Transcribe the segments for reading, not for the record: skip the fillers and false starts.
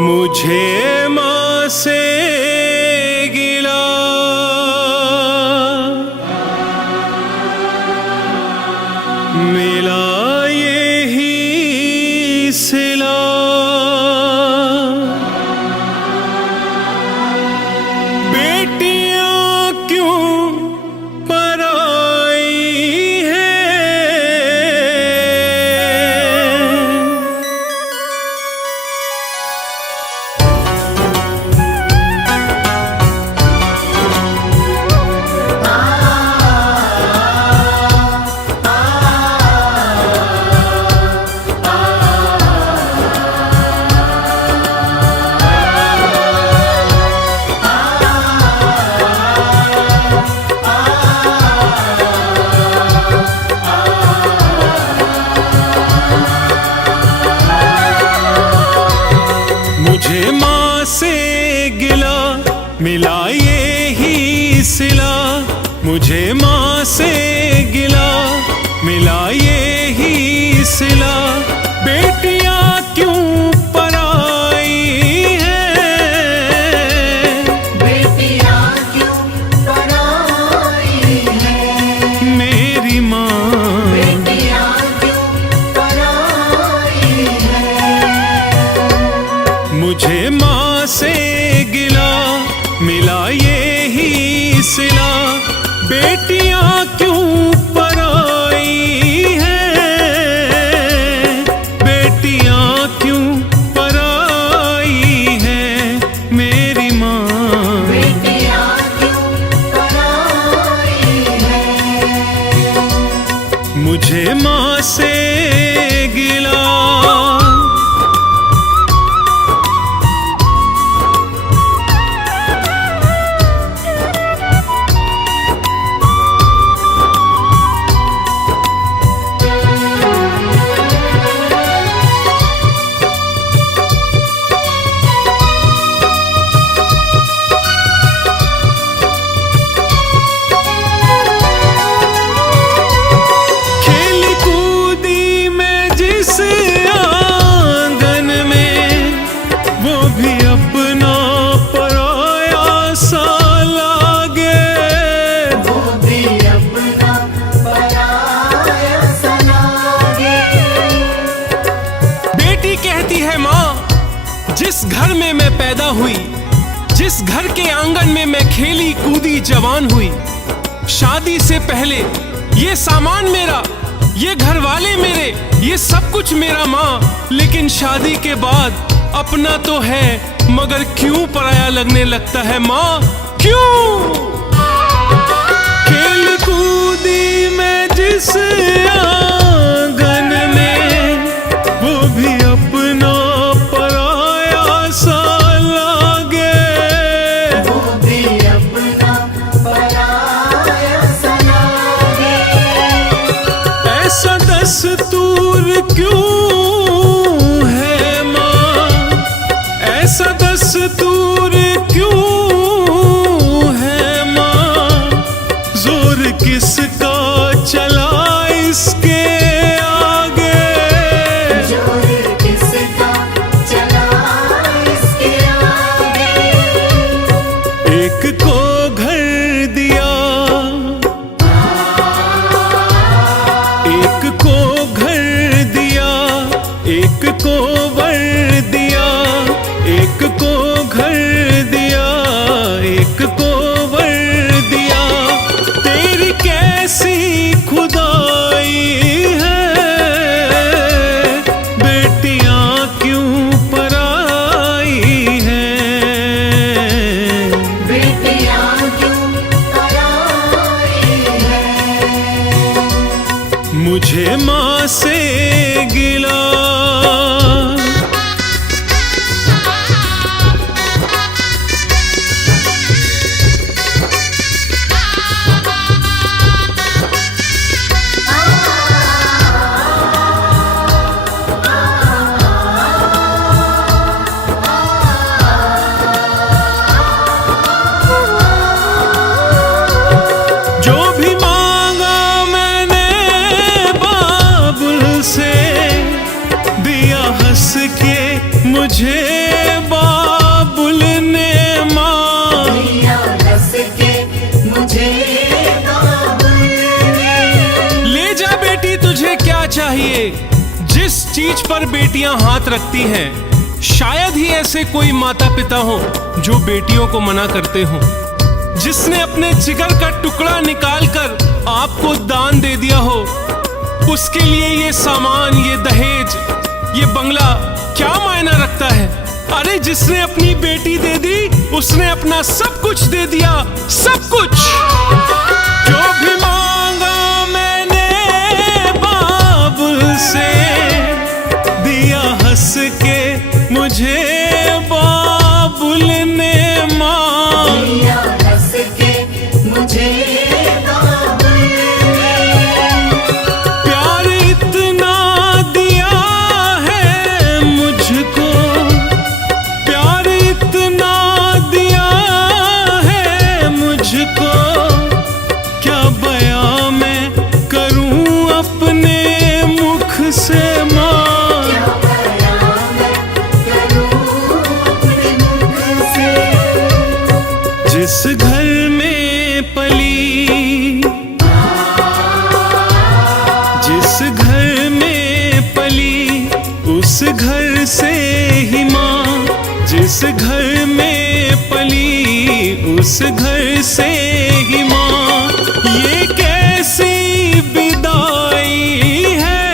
मुझे माँ से गिला मिला यही सिला। बेटियां क्यों पराई हैं, मुझे माँ से गिला मिला यही सिला। मुझे माँ से गिला मिला यही सिला। बेटियां क्यों पराई हैं, बेटियां क्यों पराई हैं, मेरी माँ बेटियां क्यों पराई हैं। मुझे माँ से गिला मिला यही सिला। बेटियां क्यों पराई हैं, बेटियां क्यों पराई हैं, मेरी माँ बेटियां क्यों पराई हैं। मुझे माँ से गिला। खेली कूदी मैं जिस आंगन में, वो भी अपना पराया सा लागे। वो भी अपना पराया सा लागे। बेटी कहती है माँ, जिस घर में मैं पैदा हुई, जिस घर के आंगन में मैं खेली कूदी जवान हुई, शादी से पहले ये सामान मेरा, ये घर वाले मेरे, ये सब कुछ मेरा माँ। लेकिन शादी के बाद अपना तो है, मगर क्यों पराया लगने लगता है माँ, क्यों? खेल कूदी मैं जिस आंगन में, वो भी अपना पराया सा लागे। वो भी अपना पराया सा लागे। ऐसा दस्तूर क्यों है माँ, ऐसा दस्तूर क्यों है माँ, जोर किसका चला इसके आगे। जोर किसका चला इसके आगे। एक को घर दिया, एक को घर दिया, एक को वर दिया, एक को घर दिया, एक को वर दिया। तेरी कैसी खुदाई है, बेटियां क्यों पराई हैं, बेटियां क्यों पराई हैं। मुझे माँ से गिला। जो भी मांगा मैंने बाबुल से, दिया हंस के मुझे मुझे काबुल में। ले जा बेटी, तुझे क्या चाहिए? जिस चीज पर बेटियां हाथ रखती हैं, शायद ही ऐसे कोई माता पिता हो जो बेटियों को मना करते हो। जिसने अपने जिगर का टुकड़ा निकालकर आपको दान दे दिया हो, उसके लिए ये सामान, ये दहेज, ये बंगला क्या मायना रखता है? अरे जिसने अपनी बेटी दे दी, उसने अपना सब कुछ दे दिया, सब कुछ। जो भी मांगा मैंने बाबुल से, दिया हंस के मुझे बाबुल ने मां। दिया हंस के मुझे काबुल में। प्यार इतना दिया है मुझको, प्यार इतना दिया है मुझको, क्या बयां मैं करूं अपने मुख से मां। क्या बयां मैं करूं अपने मुख से। जिस घर में पली, जिस घर में पली, उस घर से ही मां। जिस घर में पली, उस घर से ही मां। ये कैसी विदाई है,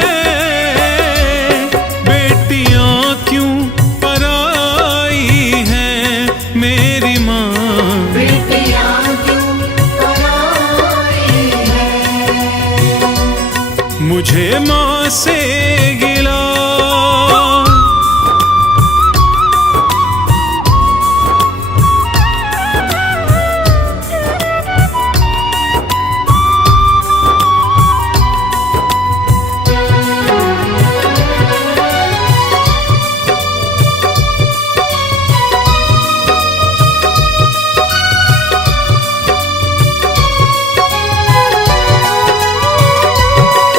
बेटियां क्यों पराई हैं मेरी मां। बेटियां क्यों पराई हैं। मुझे माँ से गिला,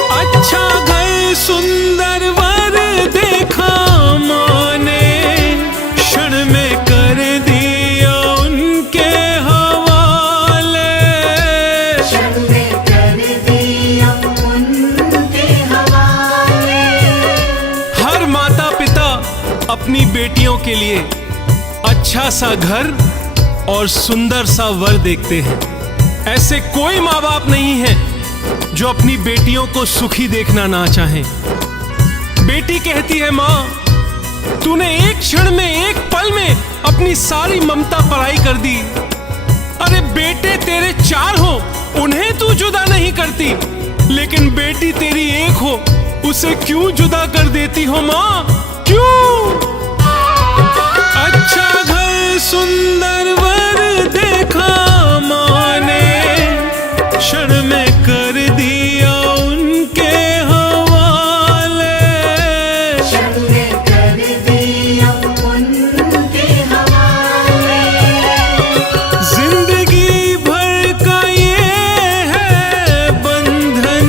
अच्छा घर सुंदर वर देखा माँ ने, क्षण में कर दिया उनके हवाले। क्षण में कर दिया उनके हवाले। हर माता पिता अपनी बेटियों के लिए अच्छा सा घर और सुंदर सा वर देखते हैं। ऐसे कोई माँ बाप नहीं है जो अपनी बेटियों को सुखी देखना ना चाहें। बेटी कहती है, माँ तूने एक क्षण में, एक पल में अपनी सारी ममता पराई कर दी। अरे बेटे तेरे चार हो, उन्हें तू जुदा नहीं करती, लेकिन बेटी तेरी एक हो, उसे क्यों जुदा कर देती हो माँ, क्यों? अच्छा घर सुंदर वर देखा माँ ने, क्षण में कर दिया उनके हवाले। क्षण में कर दिया उनके हवाले। जिंदगी भर का ये है बंधन,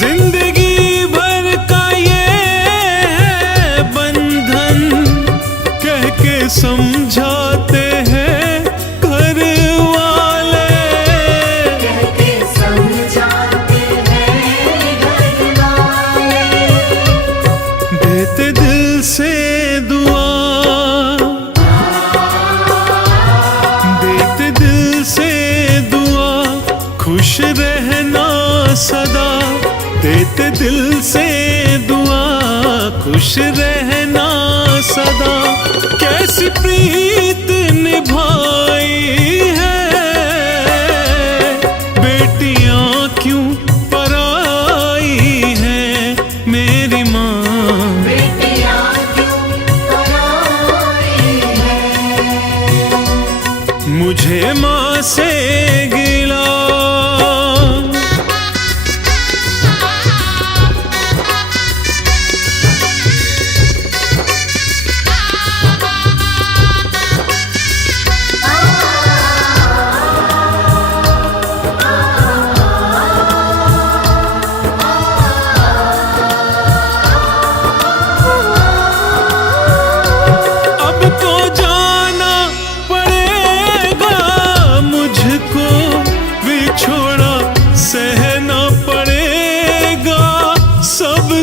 जिंदगी भर का ये है बंधन, कह के समझाते हैं घर वाले। कह के समझाते हैं घर वाले। देते दिल से दुआ, देते दिल से दुआ, खुश रहना सदा। देते दिल से दुआ, खुश रहना सदा। कैसी प्रीत निभाई है, बेटियां क्यों पराई हैं मेरी माँ। बेटियां क्यों पराई हैं। मुझे माँ से गिला,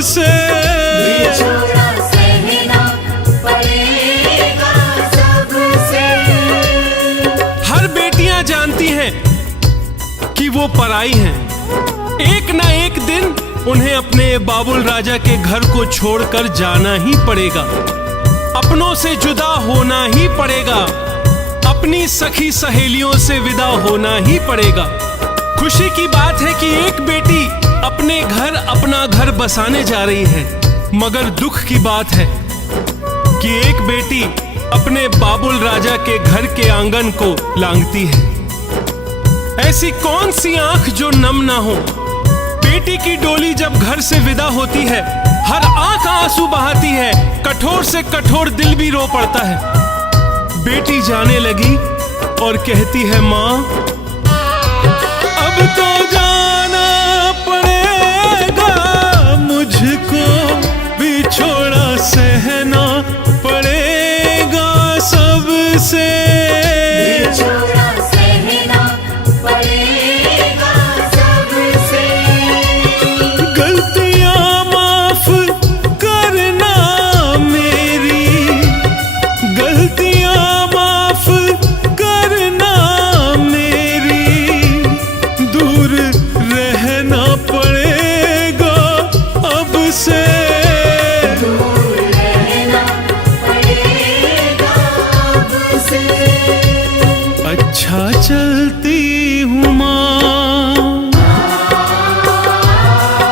सबसे। बिछोड़ा सहना पड़ेगा सबसे। हर बेटियां जानती हैं कि वो पराई हैं। एक ना एक दिन उन्हें अपने बाबुल राजा के घर को छोड़कर जाना ही पड़ेगा, अपनों से जुदा होना ही पड़ेगा, अपनी सखी सहेलियों से विदा होना ही पड़ेगा। खुशी की बात है कि एक बेटी अपने घर अपना घर बसाने जा रही है, मगर दुख की बात है कि एक बेटी अपने बाबुल राजा के घर के आंगन को लांघती है। ऐसी कौन सी आंख जो नम ना हो। बेटी की डोली जब घर से विदा होती है, हर आंख आंसू बहाती है, कठोर से कठोर दिल भी रो पड़ता है। बेटी जाने लगी और कहती है, माँ अब तो जाना पड़ेगा मुझको, बिछोड़ा सहना पड़ेगा सबसे। बिछोड़ा सहना पड़ेगा सबसे। गलतियां माफ करना मेरी, गलतियां माफ करना मेरी, दूर रहना पड़ेगा अब से। दूर रहना पड़ेगा अब से। अच्छा चलती हूँ माँ,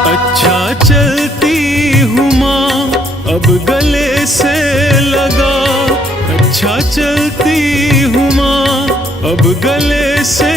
अच्छा चलती हूँ माँ, अब गले से लगा। अच्छा चलती हूँ माँ, अब गले से